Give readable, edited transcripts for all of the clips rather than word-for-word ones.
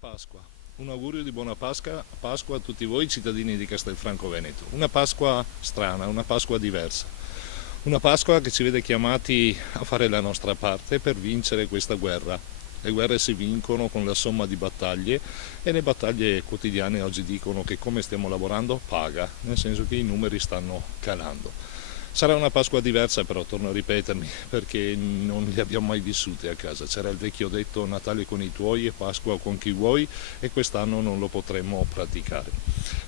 Pasqua, un augurio di buona Pasqua a tutti voi cittadini di Castelfranco Veneto. Una Pasqua strana, una Pasqua diversa, una Pasqua che ci vede chiamati a fare la nostra parte per vincere questa guerra. Le guerre si vincono con la somma di battaglie e le battaglie quotidiane oggi dicono che come stiamo lavorando paga, nel senso che i numeri stanno calando. Sarà una Pasqua diversa però, torno a ripetermi, perché non li abbiamo mai vissute a casa. C'era il vecchio detto Natale con i tuoi e Pasqua con chi vuoi e quest'anno non lo potremo praticare.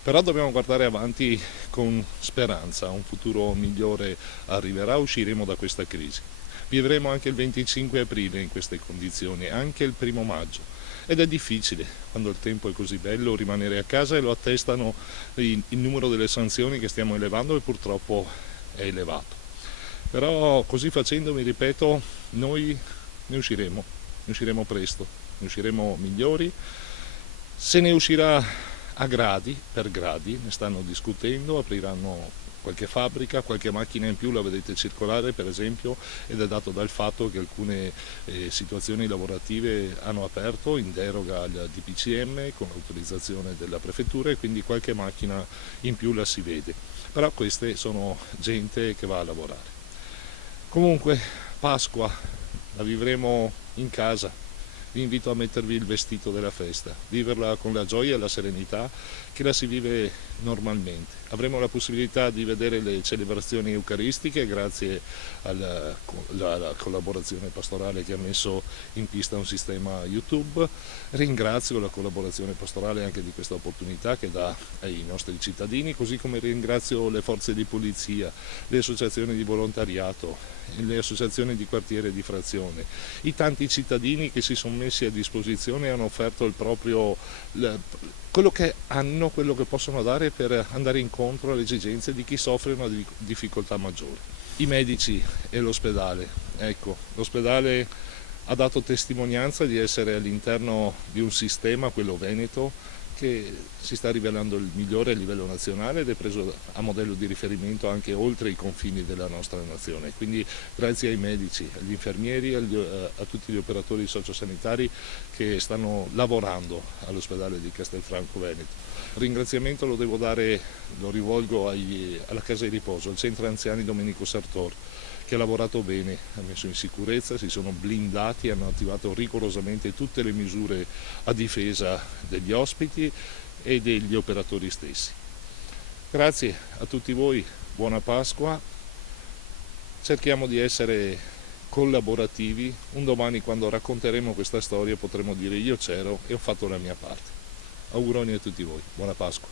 Però dobbiamo guardare avanti con speranza, un futuro migliore arriverà, usciremo da questa crisi. Vivremo anche il 25 aprile in queste condizioni, anche il 1° maggio. Ed è difficile, quando il tempo è così bello, rimanere a casa e lo attestano il numero delle sanzioni che stiamo elevando e purtroppo è elevato. Però così facendo, mi ripeto, noi ne usciremo presto, ne usciremo migliori. Se ne uscirà a gradi, per gradi, ne stanno discutendo, apriranno qualche fabbrica, qualche macchina in più la vedete circolare per esempio, ed è dato dal fatto che alcune situazioni lavorative hanno aperto in deroga al DPCM con l'autorizzazione della prefettura e quindi qualche macchina in più la si vede. Però queste sono gente che va a lavorare. Comunque Pasqua la vivremo in casa. Vi invito a mettervi il vestito della festa, viverla con la gioia e la serenità che la si vive normalmente. Avremo la possibilità di vedere le celebrazioni eucaristiche grazie alla collaborazione pastorale che ha messo in pista un sistema YouTube. Ringrazio la collaborazione pastorale anche di questa opportunità che dà ai nostri cittadini, così come ringrazio le forze di polizia, le associazioni di volontariato, le associazioni di quartiere e di frazione, i tanti cittadini che si sono messi a disposizione e hanno offerto il proprio quello che hanno, quello che possono dare per andare incontro alle esigenze di chi soffre una difficoltà maggiore. I medici e l'ospedale, ecco, l'ospedale ha dato testimonianza di essere all'interno di un sistema, quello veneto, che si sta rivelando il migliore a livello nazionale ed è preso a modello di riferimento anche oltre i confini della nostra nazione. Quindi grazie ai medici, agli infermieri, a tutti gli operatori sociosanitari che stanno lavorando all'ospedale di Castelfranco Veneto. Il ringraziamento lo rivolgo alla casa di riposo, al centro anziani Domenico Sartor, che ha lavorato bene, ha messo in sicurezza, si sono blindati, hanno attivato rigorosamente tutte le misure a difesa degli ospiti e degli operatori stessi. Grazie a tutti voi, buona Pasqua, cerchiamo di essere collaborativi, un domani quando racconteremo questa storia potremo dire io c'ero e ho fatto la mia parte. Auguroni a tutti voi, buona Pasqua.